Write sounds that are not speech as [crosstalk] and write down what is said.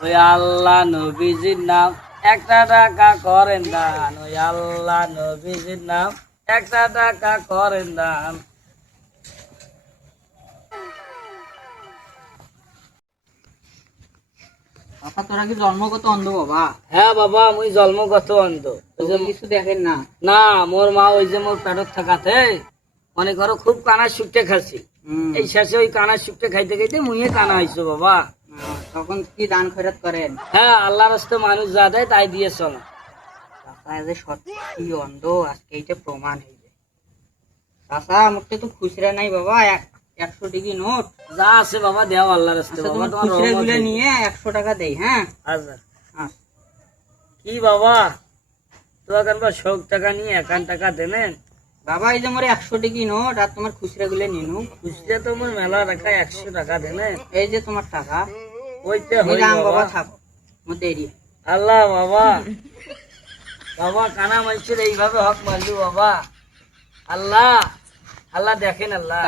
ওই আল্লাহ নবীজির নাম একটা টাকা করেন দান। ওই আল্লাহ নবীজির নাম একটা টাকা করেন দান। বাবা তোরা কি জন্মগত অন্ধ বাবা? হ্যাঁ বাবা মুই জন্মগত অন্ধ। ওই যে কিছু দেখেন না? না মোর মা ওই যে মোর পেটত থাকাতে মনে করো খুব কানা খাচ্ছি হুম। এই শেষে ওই কানা শুকতে খাইতে খাইতে মুইয়ে কানা হয়েছো বাবা। তখন কি দান খয়রাত করেন? হ্যাঁ আল্লাহ রাস্তে মানুষ যা দেয় তাই দিয়ে চলো। চাচা যে সত্যি অন্ধ আজকে এইটা প্রমাণ হয়ে যায়। মুখে তো খুচরা নাই বাবা একশো ডিগ্রি নোট। যা আছে বাবা দেও আল্লাহ রাস্তে আচ্ছা বাবা তোমার খুচরা গুলো নিয়ে একশো টাকা দেই হ্যাঁ? আচ্ছা। আচ্ছা। কি বাবা? তোমার কানবা শোক টাকা নিয়ে একান টাকা দেবেন? বাবা এই যে মোর একশো ডিগ্রি নোট আর তোমার খুচরা গুলো নিনু খুচরা তো মোর মেলা রাখা একশো টাকা দেবেন। এই যে তোমার টাকা। ওইতে হই বাবা বাবা দেরি। আল্লাহ বাবা। [laughs] বাবা কানা মানুষের এইভাবে হক মারলি বাবা। আল্লাহ আল্লাহ দেখেন আল্লাহ।